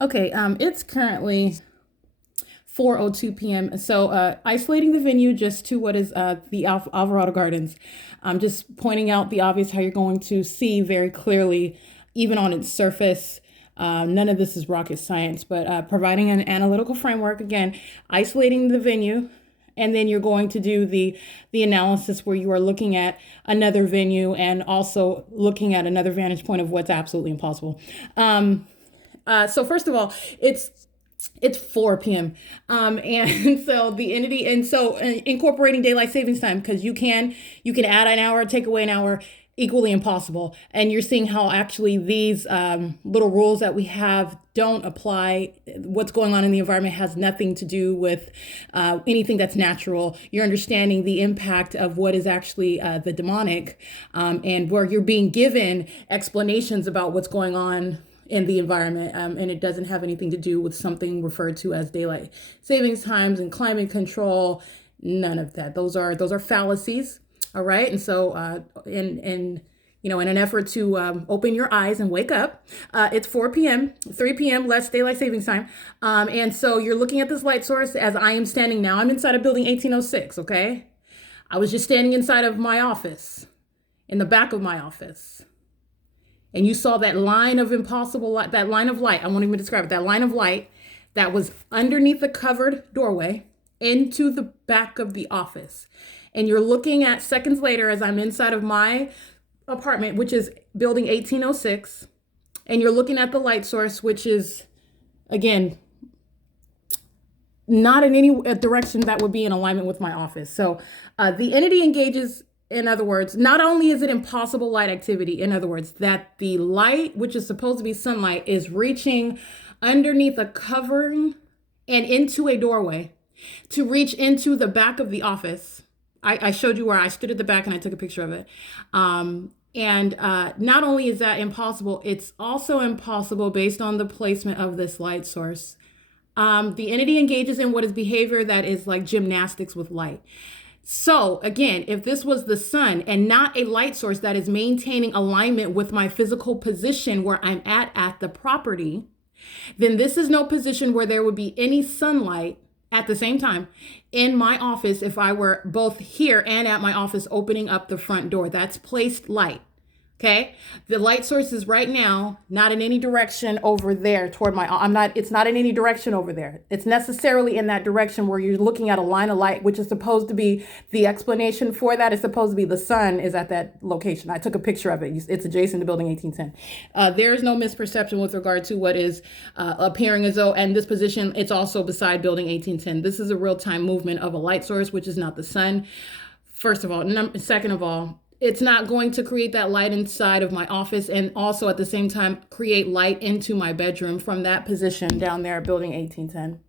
Okay, it's currently 4:02 p.m. So, isolating the venue just to what is the Alvarado Gardens. I'm just pointing out the obvious how you're going to see very clearly, even on its surface. None of this is rocket science, but providing an analytical framework. Again, isolating the venue, and then you're going to do the analysis where you are looking at another venue and also looking at another vantage point of what's absolutely impossible. So first of all, it's 4 p.m. And so the entity, and so incorporating daylight savings time, because you can add an hour, take away an hour, equally impossible. And you're seeing how actually these little rules that we have don't apply. What's going on in the environment has nothing to do with anything that's natural. You're understanding the impact of what is actually the demonic, and where you're being given explanations about what's going on in the environment, and it doesn't have anything to do with something referred to as daylight savings times and climate control. None of that. Those are fallacies. All right, and so in an effort to open your eyes and wake up, it's 4 p.m., 3 p.m. less daylight savings time, and so you're looking at this light source as I am standing now. I'm inside of building 1806. Okay, I was just standing inside of my office, in the back of my office, and you saw that line of impossible light, that line of light. I won't even describe it. That line of light that was underneath the covered doorway into the back of the office. And you're looking at seconds later as I'm inside of my apartment, which is building 1806, and you're looking at the light source, which is, again, not in any direction that would be in alignment with my office. So the entity engages. In other words, not only is it impossible light activity, in other words, that the light, which is supposed to be sunlight, is reaching underneath a covering and into a doorway to reach into the back of the office. I showed you where I stood at the back and I took a picture of it. And not only is that impossible, it's also impossible based on the placement of this light source. The entity engages in what is behavior that is like gymnastics with light. So again, if this was the sun and not a light source that is maintaining alignment with my physical position where I'm at the property, then this is no position where there would be any sunlight at the same time in my office if I were both here and at my office opening up the front door. That's placed light. Okay, the light source is right now not in any direction over there toward it's not in any direction over there. It's necessarily in that direction where you're looking at a line of light, which is supposed to be the explanation for that. Is supposed to be the sun is at that location. I took a picture of it. It's adjacent to building 1810. There is no misperception with regard to what is appearing as though, and this position, it's also beside building 1810. This is a real-time movement of a light source, which is not the sun. First of all, second of all, it's not going to create that light inside of my office and also at the same time create light into my bedroom from that position down there building 1810.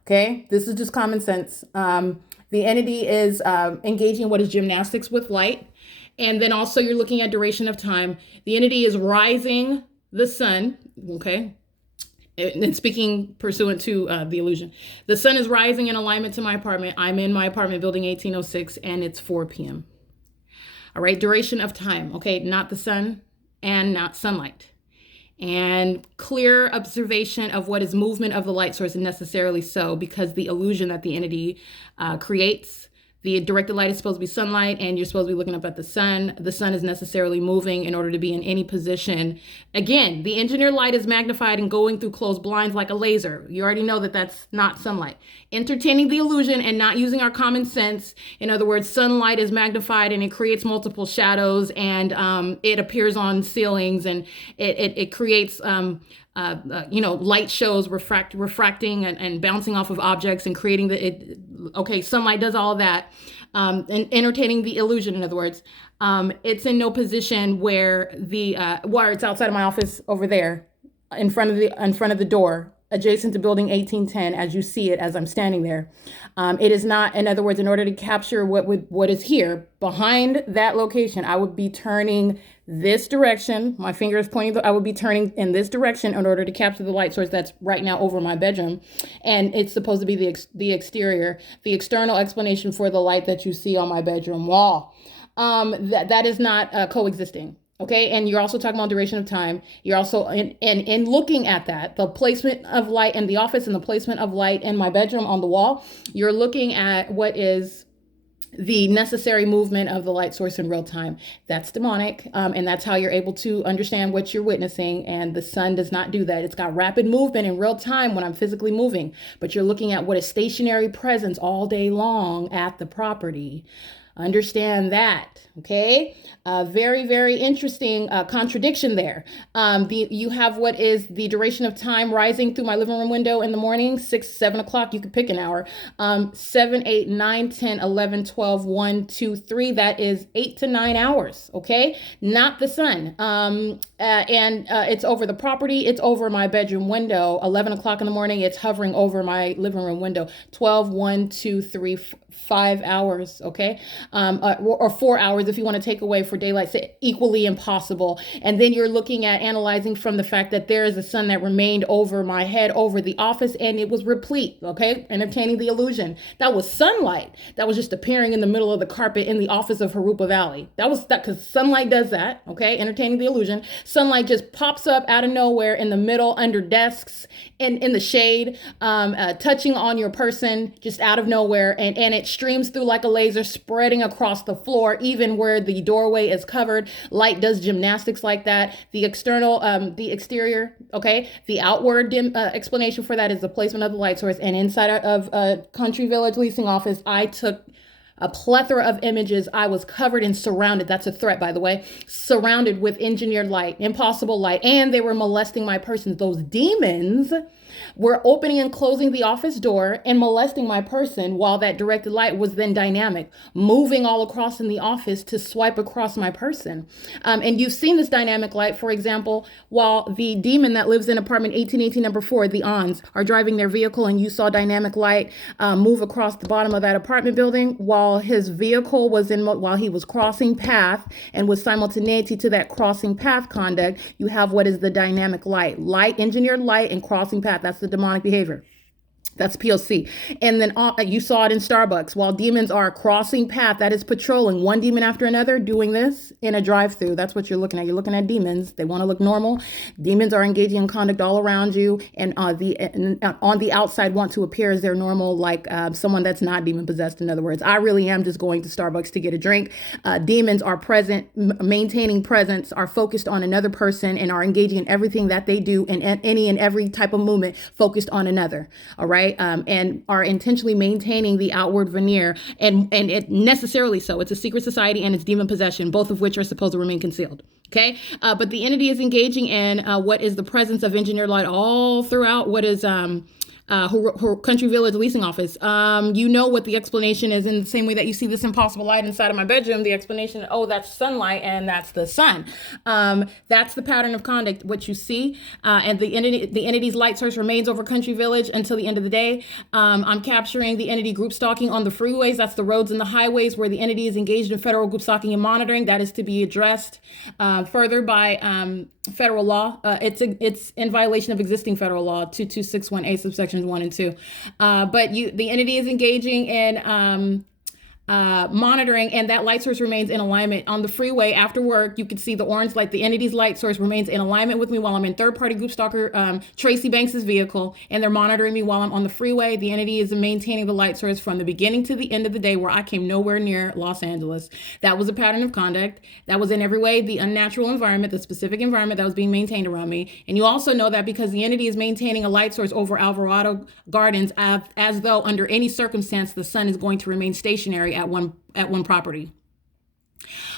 Okay, this is just common sense. The entity is engaging in what is gymnastics with light. And then also you're looking at duration of time. The entity is rising the sun, okay? And speaking pursuant to the illusion. The sun is rising in alignment to my apartment. I'm in my apartment building 1806 and it's 4 p.m. All right, duration of time, okay, not the sun and not sunlight. And clear observation of what is movement of the light source, and necessarily so, because the illusion that the entity creates. The directed light is supposed to be sunlight, and you're supposed to be looking up at the sun. The sun is necessarily moving in order to be in any position. Again, the engineered light is magnified and going through closed blinds like a laser. You already know that that's not sunlight. Entertaining the illusion and not using our common sense. In other words, sunlight is magnified and it creates multiple shadows, and it appears on ceilings, and it creates light shows refracting and bouncing off of objects and creating sunlight does all of that, and entertaining the illusion. In other words, it's in no position where where it's outside of my office over there, in front of the door, adjacent to building 1810, as you see it as I'm standing there. It is not. In other words, in order to capture what is here behind that location, I would be turning this direction. My finger is pointing. I would be turning in this direction in order to capture the light source that's right now over my bedroom, and it's supposed to be the exterior, the external explanation for the light that you see on my bedroom wall. That is not coexisting. Okay, and you're also talking about duration of time. You're also in looking at that, the placement of light in the office and the placement of light in my bedroom on the wall. You're looking at what is the necessary movement of the light source in real time. That's demonic, and that's how you're able to understand what you're witnessing. And the sun does not do that. It's got rapid movement in real time when I'm physically moving, but you're looking at what is stationary presence all day long at the property. Understand that, okay? Very, very interesting contradiction there. You have what is the duration of time rising through my living room window in the morning, 6, 7 o'clock, you could pick an hour. 7, 8, 9, 10, 11, 12, 1, 2, 3, that is 8 to 9 hours, okay? Not the sun. And it's over the property, it's over my bedroom window. 11 o'clock in the morning, it's hovering over my living room window. 12, 1, 2, 3, 5 hours, okay? Or 4 hours if you want to take away for daylight, so equally impossible. And then you're looking at analyzing from the fact that there is a sun that remained over my head, over the office, and it was replete, okay? Entertaining the illusion. That was sunlight that was just appearing in the middle of the carpet in the office of Harupa Valley. That was that, because sunlight does that, okay? Entertaining the illusion. Sunlight just pops up out of nowhere in the middle, under desks, in the shade, touching on your person just out of nowhere, and it streams through like a laser, spreading across the floor, even where the doorway is covered. Light does gymnastics like that. The exterior, okay? The outward explanation for that is the placement of the light source. And inside of Country Village leasing office, I took a plethora of images. I was covered and surrounded. That's a threat, by the way. Surrounded with engineered light, impossible light, and they were molesting my person. Those demons were opening and closing the office door and molesting my person, while that directed light was then dynamic, moving all across in the office to swipe across my person. And you've seen this dynamic light, for example, while the demon that lives in apartment 1818 number 4, the Ons, are driving their vehicle, and you saw dynamic light move across the bottom of that apartment building while his vehicle was while he was crossing path, and with simultaneity to that crossing path conduct, you have what is the dynamic light, engineered light, and crossing path. That's the demonic behavior. That's P.O.C. And then you saw it in Starbucks. While demons are crossing path, that is patrolling, one demon after another, doing this in a drive-through. That's what you're looking at. You're looking at demons. They want to look normal. Demons are engaging in conduct all around you, and on the outside want to appear as they're normal, like someone that's not demon-possessed. In other words, I really am just going to Starbucks to get a drink. Demons are present, maintaining presence, are focused on another person, and are engaging in everything that they do, and any and every type of movement focused on another. All right. And are intentionally maintaining the outward veneer, and it necessarily so. It's a secret society and it's demon possession, both of which are supposed to remain concealed. Okay, but the entity is engaging in what is the presence of engineered light all throughout what is her Country Village leasing office. You know what the explanation is, in the same way that you see this impossible light inside of my bedroom. The explanation, oh, that's sunlight and that's the sun. That's the pattern of conduct, what you see. And the entity's light source remains over Country Village until the end of the day. I'm capturing the entity group stalking on the freeways. That's the roads and the highways where the entity is engaged in federal group stalking and monitoring. That is to be addressed further by federal law. It's in violation of existing federal law 2261A subsections 1 and 2. But the entity is engaging in monitoring, and that light source remains in alignment. On the freeway after work, you can see the orange light. The entity's light source remains in alignment with me while I'm in third-party group stalker Tracy Banks's vehicle, and they're monitoring me while I'm on the freeway. The entity is maintaining the light source from the beginning to the end of the day, where I came nowhere near Los Angeles. That was a pattern of conduct. That was in every way the unnatural environment, the specific environment that was being maintained around me. And you also know that because the entity is maintaining a light source over Alvarado Gardens, as though under any circumstance the sun is going to remain stationary at one property.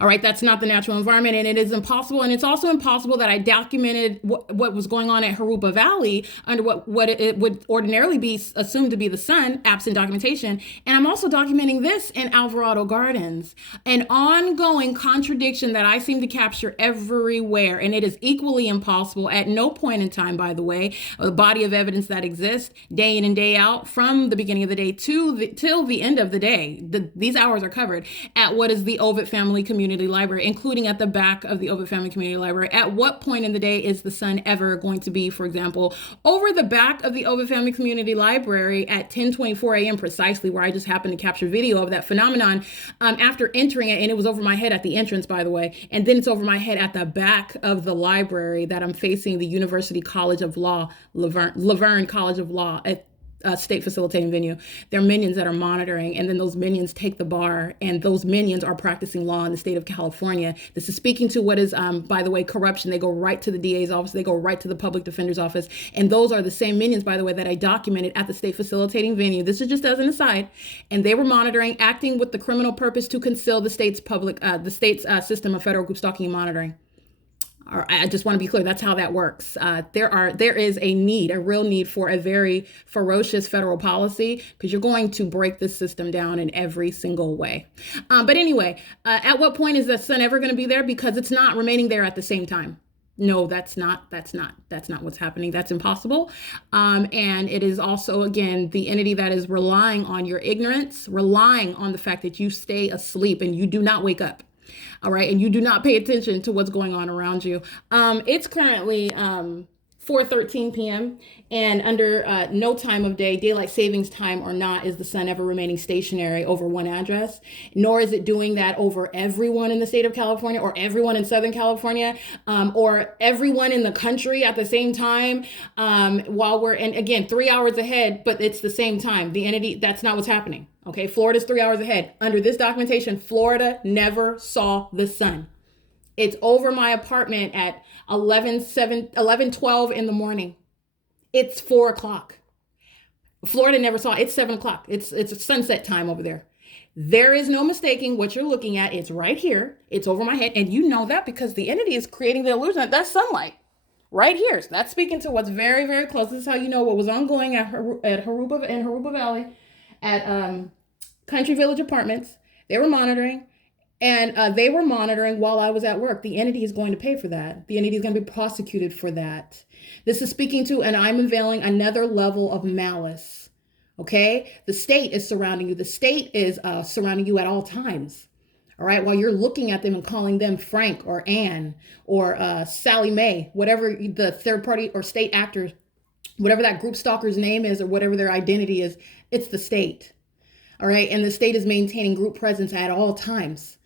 All right, that's not the natural environment, and it is impossible. And it's also impossible that I documented what was going on at Harupa Valley under what it would ordinarily be assumed to be the sun, absent documentation. And I'm also documenting this in Alvarado Gardens, an ongoing contradiction that I seem to capture everywhere. And it is equally impossible at no point in time, by the way, the body of evidence that exists day in and day out from the beginning of the day till the end of the day. These hours are covered at what is the Ovid family Family Community Library, including at the back of the Ovid Family Community Library. At what point in the day is the sun ever going to be, for example, over the back of the Ovid Family Community Library at 10:24 a.m. precisely, where I just happened to capture video of that phenomenon after entering it, and it was over my head at the entrance, by the way, and then it's over my head at the back of the library that I'm facing the University College of Law, Laverne College of Law at state facilitating venue. There are minions that are monitoring, and then those minions take the bar, and those minions are practicing law in the state of California. This is speaking to what is, by the way, corruption. They go right to the DA's office. They go right to the public defender's office. And those are the same minions, by the way, that I documented at the state facilitating venue. This is just as an aside. And they were monitoring, acting with the criminal purpose to conceal the state's system of federal group stalking and monitoring. I just want to be clear, that's how that works. There is a need, a real need for a very ferocious federal policy, because you're going to break this system down in every single way. But anyway, at what point is the sun ever going to be there? Because it's not remaining there at the same time. No, that's not what's happening. That's impossible. And it is also, again, the entity that is relying on your ignorance, relying on the fact that you stay asleep and you do not wake up. All right. And you do not pay attention to what's going on around you. It's currently 4:13 p.m. and under no time of day, daylight savings time or not, is the sun ever remaining stationary over one address, nor is it doing that over everyone in the state of California or everyone in Southern California or everyone in the country at the same time while we're, and again, 3 hours ahead, but it's the same time. The entity, that's not what's happening. Okay, Florida's 3 hours ahead. Under this documentation, Florida never saw the sun. It's over my apartment at 11:12 in the morning. It's 4 o'clock. Florida never saw it. It's 7 o'clock. It's a sunset time over there. There is no mistaking what you're looking at. It's right here. It's over my head. And you know that because the entity is creating the illusion that that's sunlight right here. So that's speaking to what's very, very close. This is how you know what was ongoing at Haruba Valley at Country Village Apartments. They were monitoring. And they were monitoring while I was at work. The entity is going to pay for that. The entity is going to be prosecuted for that. This is speaking to, and I'm unveiling another level of malice. Okay? The state is surrounding you. The state is surrounding you at all times. All right? While you're looking at them and calling them Frank or Ann or Sally Mae, whatever the third party or state actor, whatever that group stalker's name is or whatever their identity is, it's the state. All right? And the state is maintaining group presence at all times.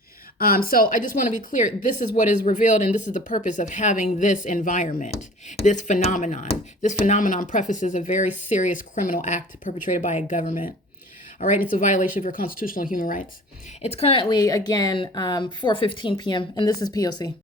So I just want to be clear. This is what is revealed, and this is the purpose of having this environment, this phenomenon. This phenomenon prefaces a very serious criminal act perpetrated by a government. All right, it's a violation of your constitutional human rights. It's currently, again, 4:15 p.m., and this is P.O.C.